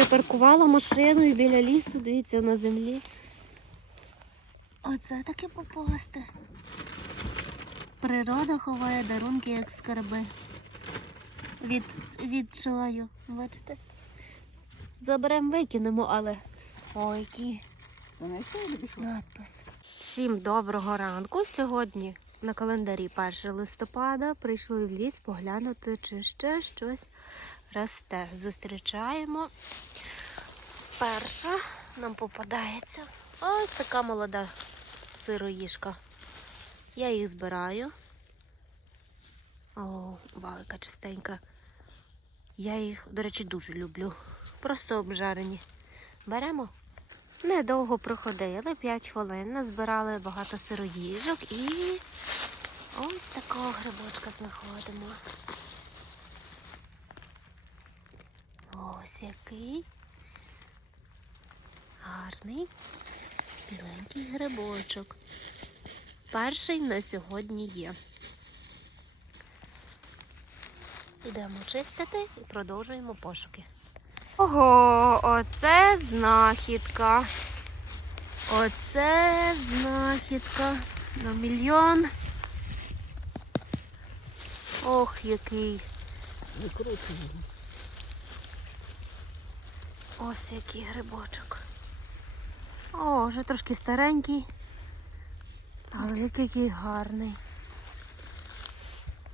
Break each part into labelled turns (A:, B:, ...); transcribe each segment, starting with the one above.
A: Припаркувала машину і біля лісу, дивіться, на землі. Оце таке попасти. Природа ховає дарунки, як скарби. Від, від чаю. Бачите? Заберемо, викинемо, але. Ой, які надпис. Всім доброго ранку. Сьогодні на календарі 1 листопада прийшли в ліс поглянути, чи ще щось росте. Зустрічаємо. Перша нам попадається ось така молода сироїшка. Я їх збираю. О, вау, яка чистенька. Я їх, до речі, дуже люблю. Просто обжарені. Беремо. Недовго проходили, 5 хвилин, назбирали багато сироїжок і ось такого грибочка знаходимо. Ось який гарний біленький грибочок. Перший на сьогодні є. Ідемо чистити і продовжуємо пошуки. Ого, оце знахідка. Оце знахідка. На мільйон. Ох, який. Ось який грибочок. О, вже трошки старенький. Але який гарний.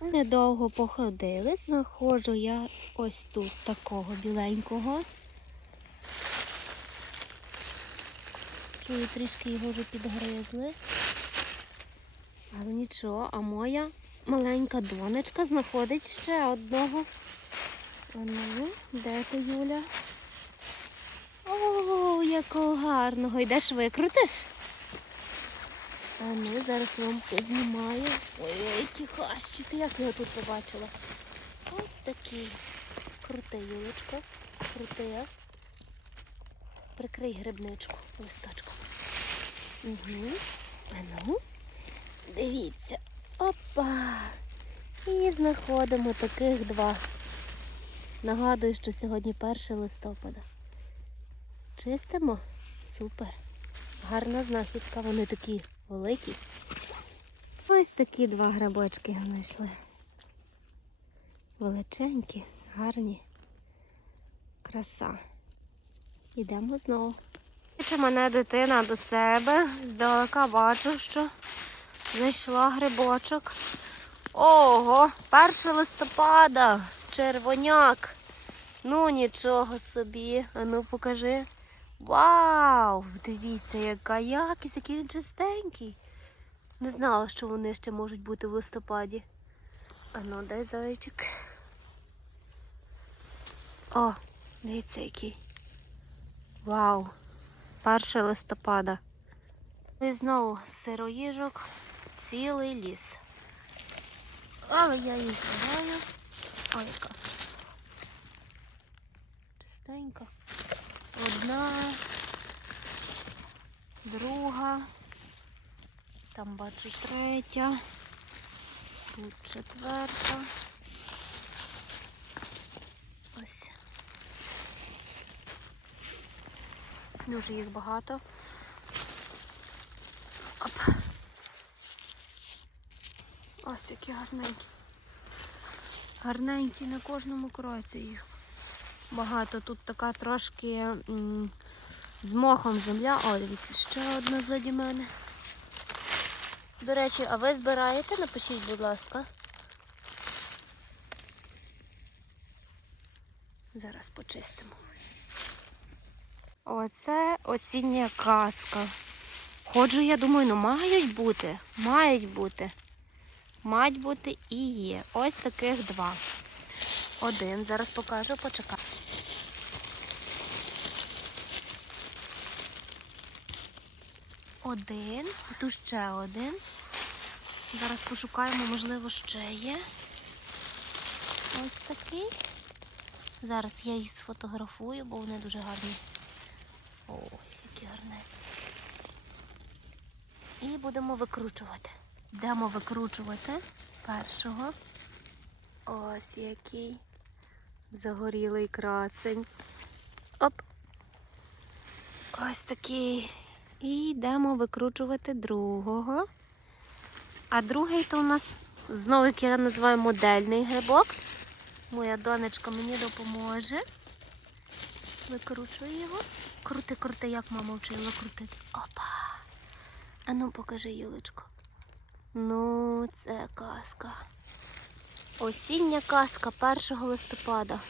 A: Недовго походили, знаходжу я ось тут такого біленького. Чую, трішки його вже підгризли. Але нічого, а моя маленька донечка знаходить ще одного. А ну, де ти, Юля? О, якого гарного. Йдеш викрутиш? А ну, зараз вам познімаю. Ой, які хащики, як я його тут побачила. Ось такий. Крутий, Юлечко. Крутий. Прикрий грибничку листочком. Угу. А ну, дивіться. Опа! І знаходимо таких два. Нагадую, що сьогодні 1 листопада. Чистимо? Супер. Гарна знахідка, вони такі великі. Ось такі два грибочки знайшли. Величенькі, гарні. Краса. Йдемо знову. Кличе мене дитина до себе. Здалека бачу, що знайшла грибочок. Ого, 1 листопада, червоняк. Ну нічого собі. Ану покажи. Вау! Дивіться, яка якість, який він чистенький. Не знала, що вони ще можуть бути в листопаді. А ну, дай зайчик. О, дивіться який. Вау! 1 листопада. І знову сироїжок, цілий ліс. Але я їх збираю. Ой, яка. Чистенька. Одна, друга, там бачу третя, тут четверта. Ось. Дуже їх багато. Оп. Ось які гарненькі. Гарненькі на кожному кроці їх багато. Тут така трошки з мохом земля. О, дивіться, ще одна ззаді мене. До речі, а ви збираєте? Напишіть, будь ласка. Зараз почистимо. Оце осіння казка. Ходжу, я думаю, ну мають бути, мають бути. Мають бути і є. Ось таких два. Один. Зараз покажу, почекай. Один, і тут ще один. Зараз пошукаємо, можливо, ще є. Ось такий. Зараз я їх сфотографую, бо вони дуже гарні. Ой, які гарнесні. І будемо викручувати. Йдемо викручувати першого. Ось який загорілий красень. Оп. Ось такий. І йдемо викручувати другого. А другий то у нас знову, як я називаю модельний грибок. Моя донечка мені допоможе. Викручую його. Крути, крути, як мама вчила крутити. Опа. А ну покажи, Юлечко. Ну, це казка. Осіння казка 1 листопада.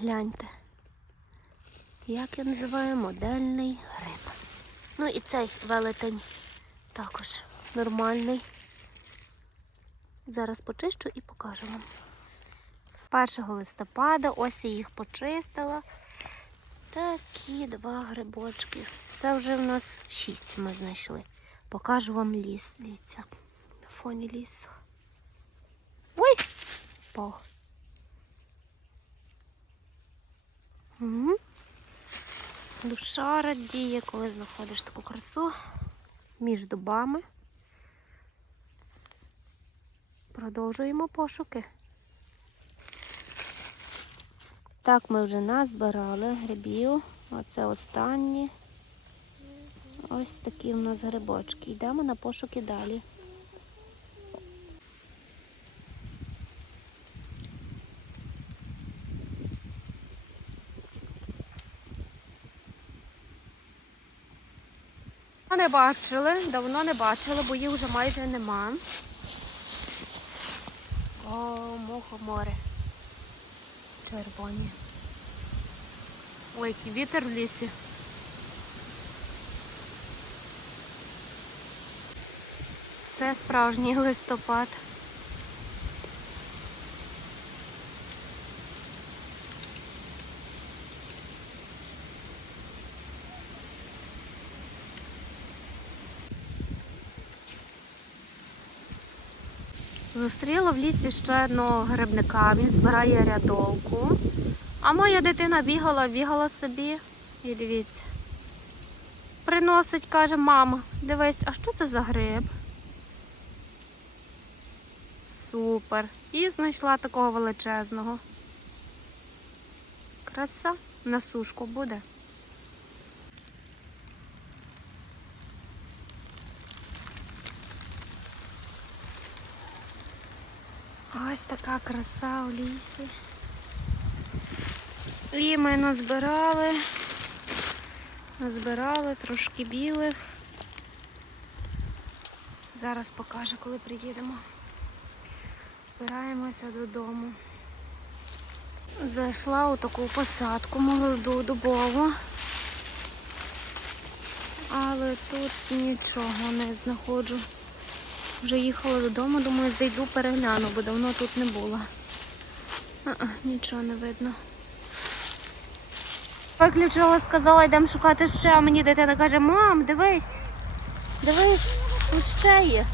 A: Гляньте. Як я називаю модельний гриб. Ну і цей велетень також нормальний. Зараз почищу і покажу вам. 1 листопада, ось я їх почистила. Такі два грибочки. Це вже в нас шість ми знайшли. Покажу вам ліс. Дивіться, на фоні лісу. Ой! Угу. Душа радіє, коли знаходиш таку красу між дубами. Продовжуємо пошуки. Так, ми вже назбирали грибів. Оце останні. Ось такі у нас грибочки. Йдемо на пошуки далі. Не бачили, давно не бачили, бо їх вже майже нема. О, мухомори. Червоні. Ой, який вітер в лісі. Це справжній листопад. Зустріла в лісі ще одного грибника, він збирає рядовку. А моя дитина бігала, бігала собі. І дивіться. Приносить, каже, мама, дивись, а що це за гриб? Супер. І знайшла такого величезного. Краса на сушку буде. Ось така краса у лісі. І ми назбирали, назбирали трошки білих. Зараз покажу, коли приїдемо. Збираємося додому. Зайшла у таку посадку молоду дубову. Але тут нічого не знаходжу. Вже їхала додому, думаю, зайду перегляну, бо давно тут не була. А-а, нічого не видно. Виключила, сказала, йдемо шукати ще, а мені дитина каже, мам, дивись, дивись, тут ще є.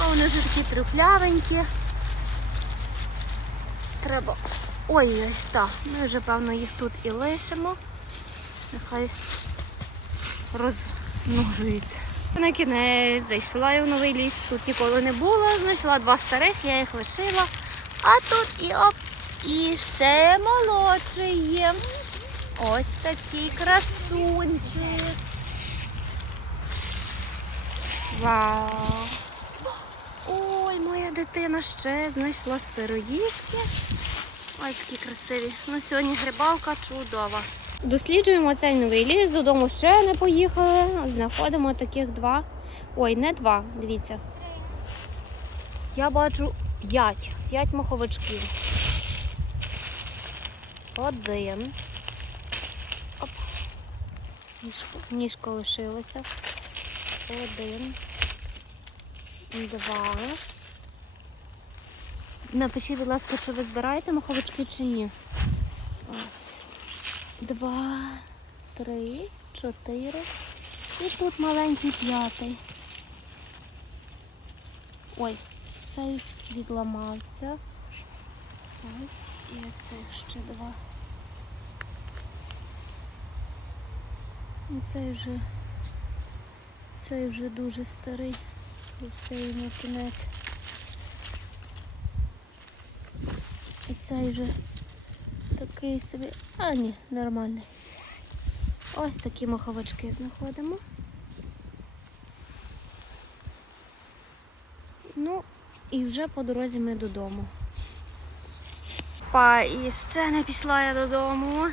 A: А вони вже такі трюплявенькі. Треба. Ой-ой, так, ми вже, певно, їх тут і лишимо. Нехай розмножуються. На кінець зайшла я в новий ліс, тут ніколи не було, знайшла два старих, я їх лишила. А тут і оп, і ще молодший є. Ось такий красунчик. Вау! Ой, моя дитина ще знайшла сироїшки. Ой, такі красиві. Ну, сьогодні грибалка чудова. Досліджуємо цей новий ліс, додому ще не поїхали. Знаходимо таких два. Ой, не два, дивіться. Я бачу п'ять. П'ять маховичків. Один. Оп. Ніжко, ніжко лишилося. Один. Два. Напишіть, будь ласка, чи ви збираєте маховички чи ні. Ось. Два, три, чотири. І тут маленький п'ятий. Ой, цей відламався. Ось і цих ще два. І цей вже, цей вже дуже старий. І все йому кінець. І цей вже Такий собі. А, ні, нормальний. Ось такі маховички знаходимо. Ну, і вже по дорозі ми додому. Па, і ще не пішла я додому.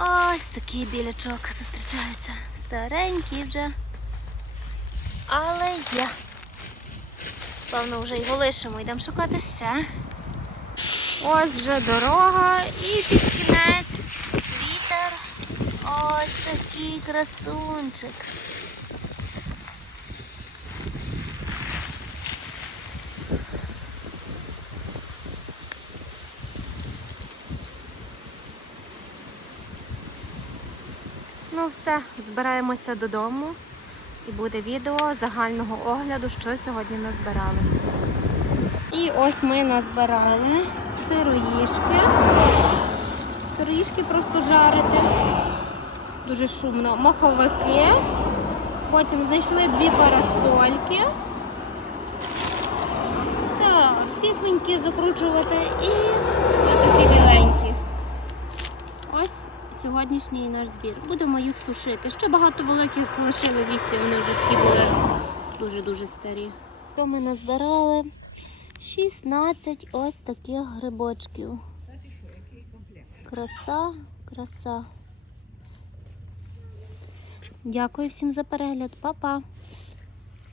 A: Ось такий білячок зустрічається. Старенький вже. Але є. Певно, вже його лишимо. Йдемо шукати ще. Ось вже дорога і під кінець вітер. Ось такий красунчик. Ну все, збираємося додому і буде відео загального огляду, що сьогодні назбирали. І ось ми назбирали сироїшки. Сироїшки просто жарити. Дуже шумно. Маховики. Потім знайшли дві парасольки. Це пітменьки закручувати і такі біленькі. Ось сьогоднішній наш збір. Будемо їх сушити. Ще багато великих лишили в лісі, вони вже такі були дуже-дуже старі. Що ми назбирали? 16 ось таких грибочків. Краса, краса. Дякую всім за перегляд. Па-па.